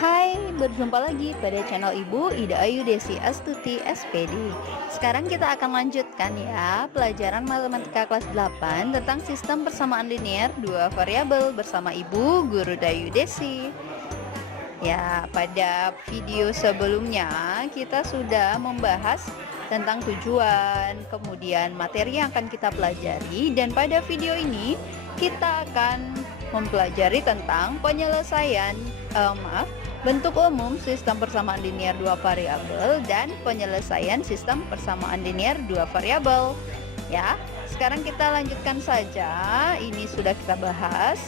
Hai, berjumpa lagi pada channel Ibu Ida Ayu Desi Astuti SPD. Sekarang kita akan lanjutkan ya pelajaran matematika kelas 8 tentang sistem persamaan linear dua variabel bersama Ibu Guru Dayu Desi. Ya, pada video sebelumnya kita sudah membahas tentang tujuan, kemudian materi yang akan kita pelajari, dan pada video ini kita akan mempelajari tentang penyelesaian bentuk umum sistem persamaan linear dua variabel dan penyelesaian sistem persamaan linear dua variabel. Ya, sekarang kita lanjutkan saja. Ini sudah kita bahas.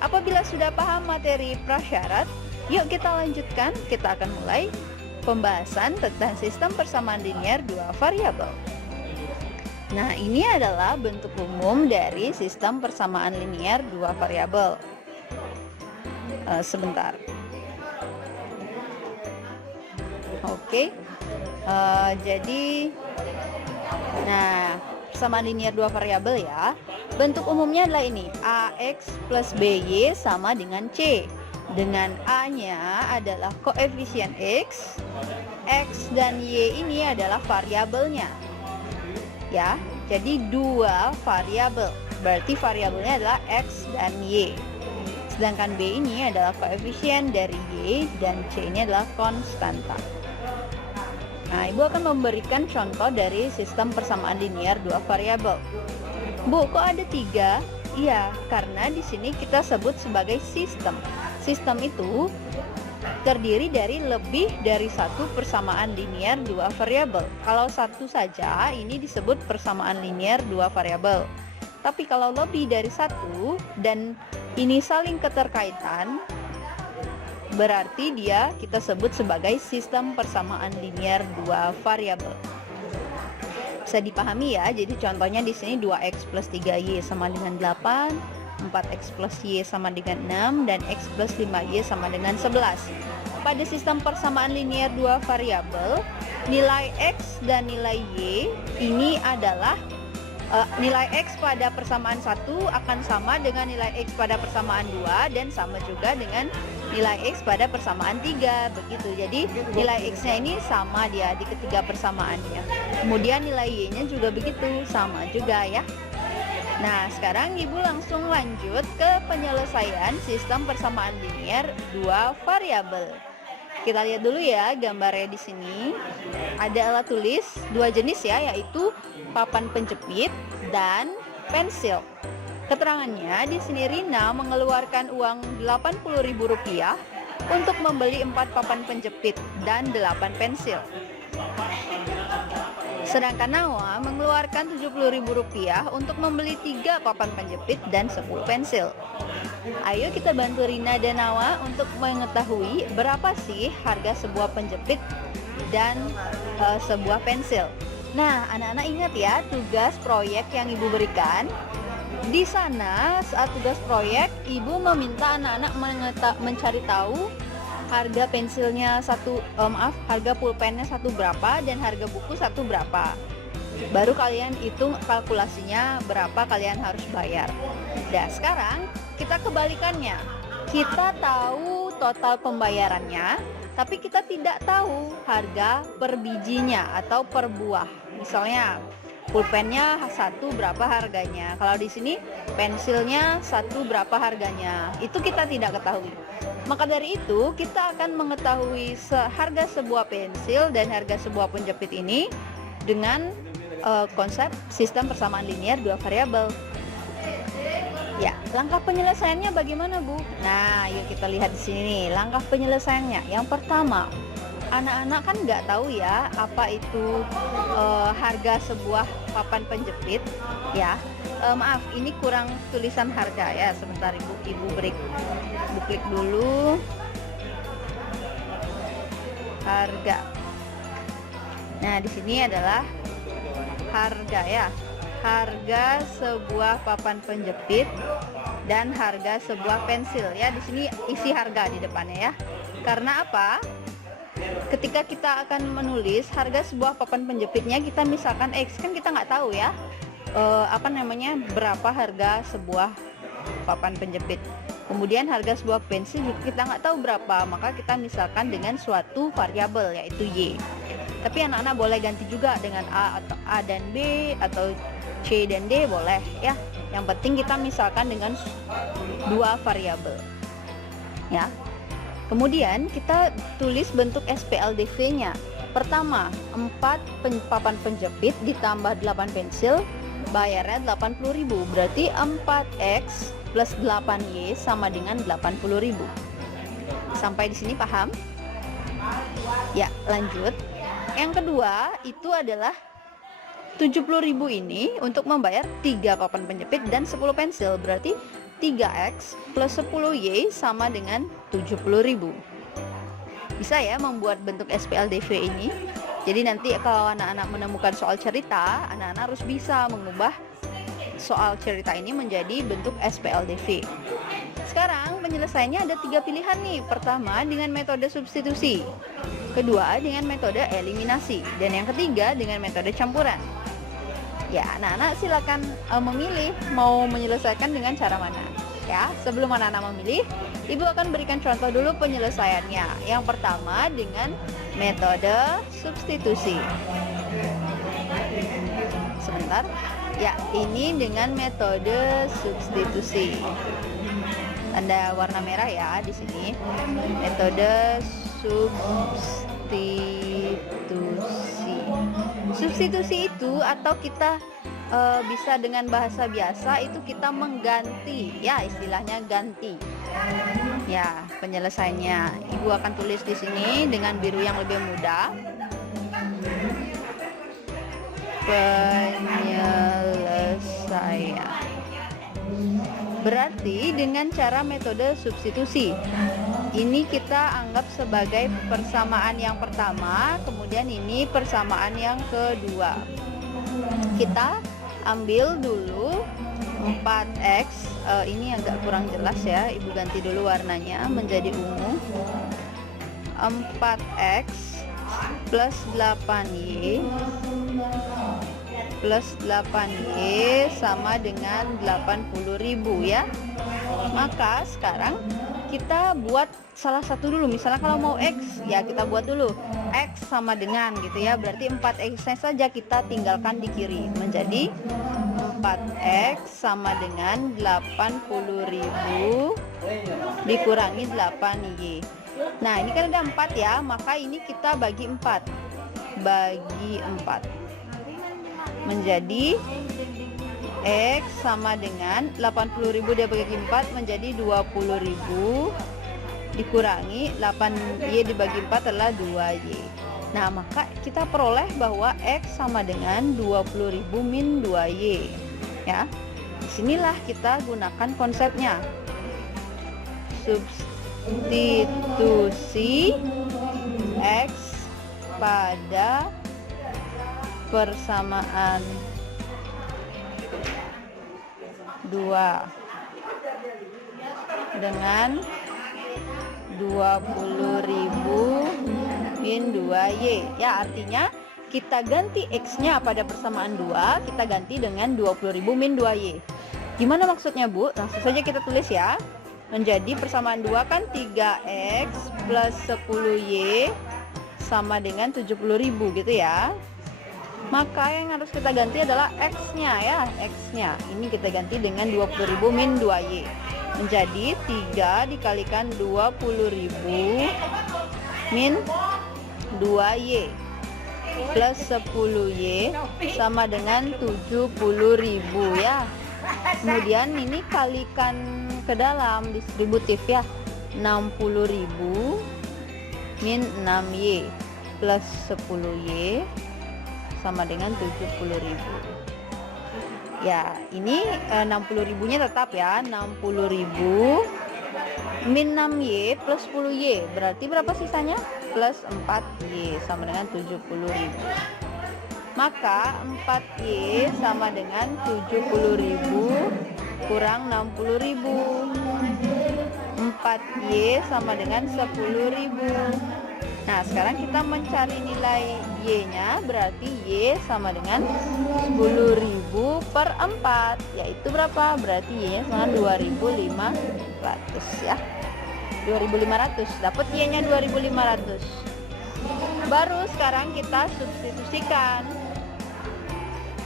Apabila sudah paham materi prasyarat, yuk kita lanjutkan. Kita akan mulai pembahasan tentang sistem persamaan linear dua variabel. Nah, ini adalah bentuk umum dari sistem persamaan linear dua variabel. Sebentar. Oke. Jadi persamaan linear dua variabel ya. Bentuk umumnya adalah ini, AX plus BY sama dengan C. Dengan A-nya adalah koefisien X dan Y ini adalah variabelnya. Ya, jadi dua variabel. Berarti variabelnya adalah X dan Y. Sedangkan B ini adalah koefisien dari Y dan C ini adalah konstanta. Nah, Ibu akan memberikan contoh dari sistem persamaan linear dua variabel. Bu, kok ada 3? Iya, karena di sini kita sebut sebagai sistem. Sistem itu terdiri dari lebih dari satu persamaan linear dua variabel. Kalau satu saja, ini disebut persamaan linear dua variabel. Tapi kalau lebih dari satu dan ini saling keterkaitan, berarti dia kita sebut sebagai sistem persamaan linear dua variabel. Bisa dipahami ya. Jadi contohnya di sini 2x plus 3y sama dengan 8, 4x plus y sama dengan 6, dan x plus 5y sama dengan 11. Pada sistem persamaan linear dua variabel, nilai x dan nilai y ini adalah nilai x pada persamaan 1 akan sama dengan nilai x pada persamaan 2 dan sama juga dengan nilai x pada persamaan 3, begitu. Jadi nilai x-nya ini sama dia di ketiga persamaannya. Kemudian nilai y-nya juga begitu, sama juga ya. Nah, sekarang Ibu langsung lanjut ke penyelesaian sistem persamaan linear dua variabel. Kita lihat dulu ya gambarnya di sini. Ada alat tulis dua jenis ya, yaitu papan penjepit dan pensil. Keterangannya di sini Rina mengeluarkan uang Rp80.000 untuk membeli 4 papan penjepit dan 8 pensil. Sedangkan Nawa mengeluarkan Rp70.000 untuk membeli 3 papan penjepit dan 10 pensil. Ayo kita bantu Rina dan Nawa untuk mengetahui berapa sih harga sebuah penjepit dan sebuah pensil. Nah, anak-anak ingat ya tugas proyek yang Ibu berikan. Di sana saat tugas proyek, Ibu meminta anak-anak mencari tahu harga pensilnya harga pulpennya satu berapa dan harga buku satu berapa. Baru kalian hitung kalkulasinya berapa kalian harus bayar. Nah, sekarang kita kebalikannya. Kita tahu total pembayarannya, tapi kita tidak tahu harga per bijinya atau per buah. Misalnya pulpennya satu berapa harganya. Kalau di sini pensilnya satu berapa harganya. Itu kita tidak ketahui. Maka dari itu kita akan mengetahui harga sebuah pensil dan harga sebuah penjepit ini dengan konsep sistem persamaan linear dua variabel. Ya, langkah penyelesaiannya bagaimana, Bu? Nah, yuk kita lihat di sini nih, langkah penyelesaiannya. Yang pertama, anak-anak kan nggak tahu ya apa itu harga sebuah papan penjepit ya. Maaf, ini kurang tulisan harga ya. Sebentar Ibu break. Ibu klik dulu. Harga. Nah, di sini adalah harga ya. Harga sebuah papan penjepit dan harga sebuah pensil ya. Di sini isi harga di depannya ya. Karena apa? Ketika kita akan menulis harga sebuah papan penjepitnya, kita misalkan X, kan kita nggak tahu ya berapa harga sebuah papan penjepit. Kemudian harga sebuah pensil juga kita nggak tahu berapa, maka kita misalkan dengan suatu variabel yaitu Y. Tapi anak-anak boleh ganti juga dengan A atau A dan B atau C dan D boleh ya. Yang penting kita misalkan dengan dua variabel. Ya. Kemudian kita tulis bentuk SPLDV-nya. Pertama, 4 papan penjepit ditambah 8 pensil, bayarnya 80.000. Berarti 4X plus 8Y sama dengan 80.000. Sampai di sini paham? Ya, lanjut. Yang kedua itu adalah 70.000 ini untuk membayar 3 papan penjepit dan 10 pensil. Berarti 3X plus 10Y sama dengan 70.000. Bisa ya membuat bentuk SPLDV ini. Jadi nanti kalau anak-anak menemukan soal cerita, anak-anak harus bisa mengubah soal cerita ini menjadi bentuk SPLDV. Sekarang penyelesaiannya ada 3 pilihan nih. Pertama dengan metode substitusi, kedua dengan metode eliminasi, dan yang ketiga dengan metode campuran. Ya, anak-anak silakan memilih mau menyelesaikan dengan cara mana. Ya, sebelum anak-anak memilih, Ibu akan berikan contoh dulu penyelesaiannya. Yang pertama dengan metode substitusi. Sebentar. Ya, ini dengan metode substitusi. Tanda warna merah ya di sini. Metode substitusi. Substitusi itu atau kita bisa dengan bahasa biasa itu kita mengganti, ya istilahnya ganti. Ya, penyelesaiannya Ibu akan tulis di sini dengan biru yang lebih mudah. Penyelesaian. Berarti dengan cara metode substitusi. Ini kita anggap sebagai persamaan yang pertama, kemudian ini persamaan yang kedua. Kita ambil dulu 4X, ini agak kurang jelas ya, Ibu ganti dulu warnanya menjadi ungu. 4X plus 8Y plus 8Y sama dengan 80.000 ya. Maka sekarang kita buat salah satu dulu. Misalnya kalau mau X, ya kita buat dulu X sama dengan gitu ya. Berarti 4X saja kita tinggalkan di kiri, menjadi 4X sama dengan 80.000 dikurangi 8Y. Nah, ini kan ada 4 ya, maka ini kita bagi 4. Bagi 4. Menjadi X sama dengan 80.000 dibagi 4 menjadi 20.000 dikurangi 8Y dibagi 4 adalah 2Y. Nah, maka kita peroleh bahwa X sama dengan 20.000 min 2Y. Ya. Disinilah kita gunakan konsepnya. Substitusi X pada persamaan 2 dengan 20.000 min 2Y. Ya, artinya kita ganti X-nya pada persamaan 2, kita ganti dengan 20.000 min 2Y. Gimana maksudnya, Bu? Langsung saja kita tulis ya. Menjadi persamaan 2 kan 3X plus 10Y sama dengan 70.000 gitu ya. Maka yang harus kita ganti adalah X-nya ya, X-nya. Ini kita ganti dengan 20.000 min 2Y. Menjadi 3 dikalikan 20.000 min 2Y plus 10Y sama dengan 70.000 ya. Kemudian ini kalikan ke dalam distributif ya. 60.000 min 6Y plus 10Y sama dengan 70.000. Ya, ini 60.000-nya tetap ya, 60.000 min 6Y plus 10Y. Berarti berapa sisanya? Plus 4Y sama dengan 70.000. Maka 4Y sama dengan 70.000 kurang 60.000. 4Y sama dengan 10.000. Nah, sekarang kita mencari nilai Y-nya, berarti Y sama dengan 10.000 per 4, yaitu berapa? Berarti Y-nya sama 2.500 ya. 2.500, dapat Y-nya 2.500. Baru sekarang kita substitusikan.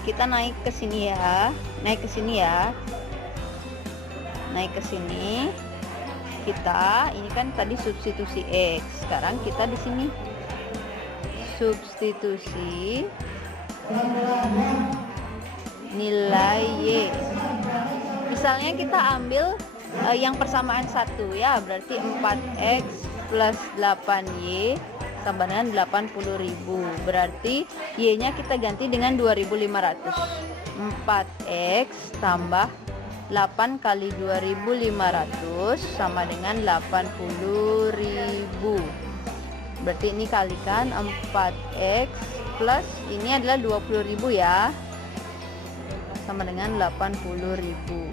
Kita naik ke sini ya. Naik ke sini. Kita ini kan tadi substitusi X. Sekarang kita di sini substitusi nilai Y. Misalnya kita ambil yang persamaan 1 ya, berarti 4X plus 8Y sama dengan 80.000. Berarti Y-nya kita ganti dengan 2.500. 4X tambah 8 kali 2.500 sama dengan 80.000. Berarti ini kalikan 4X plus ini adalah 20.000 ya, sama dengan 80.000.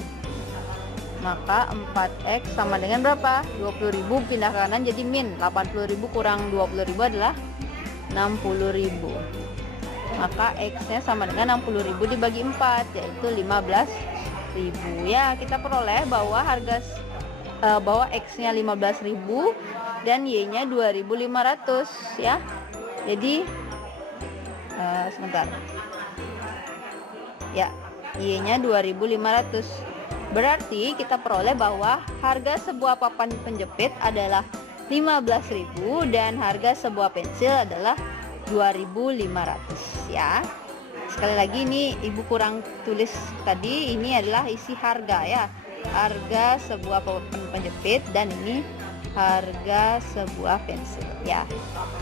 Maka 4X sama dengan berapa? 20.000 pindah ke kanan jadi min. 80.000 kurang 20.000 adalah 60.000. Maka X-nya sama dengan 60.000 dibagi 4, yaitu 15.000. Ya, kita peroleh bahwa bahwa X-nya 15.000 dan Y-nya 2.500 ya. Jadi sebentar. Ya, Y-nya 2.500. Berarti kita peroleh bahwa harga sebuah papan penjepit adalah 15.000 dan harga sebuah pensil adalah 2.500 ya. Sekali lagi ini Ibu kurang tulis tadi, ini adalah isi harga ya. Harga sebuah papan penjepit dan ini harga sebuah pensil ya.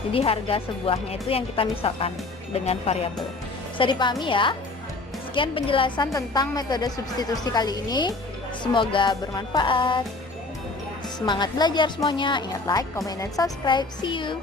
Jadi harga sebuahnya itu yang kita misalkan dengan variabel. Bisa dipahami ya? Sekian penjelasan tentang metode substitusi kali ini. Semoga bermanfaat. Semangat belajar semuanya. Ingat like, comment, dan subscribe. See you.